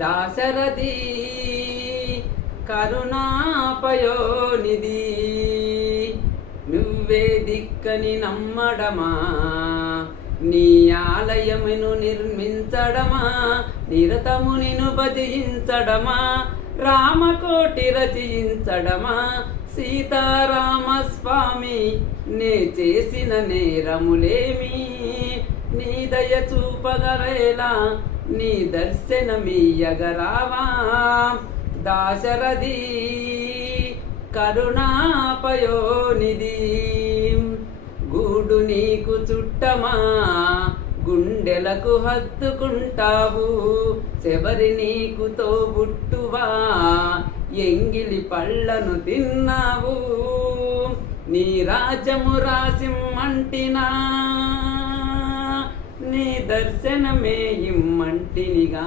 దాశరథి కరుణాపయోనిధి నువ్వే దిక్కని నమ్మడమా, నీ ఆలయమును నిర్మించడమా, నిరతము నిన్ను భజించడమా, రామకోటి రచయించడమా, సీతారామస్వామి నే చేసిన నేరములేమి, నీ దయ చూపగలేలా నీ దర్శనమీయగరావా. దాశరథి కరుణాపయోనిధి గూడు నీకు చుట్టమా, గుండెలకు హత్తుకుంటావు, శబరి నీకు తోబుట్టువా, ఎంగిలి పళ్ళను తిన్నావు, నీ రాజ్యము రాసిమ్మంటినా, నీ దర్శనమే ఇమ్మంటినిగా.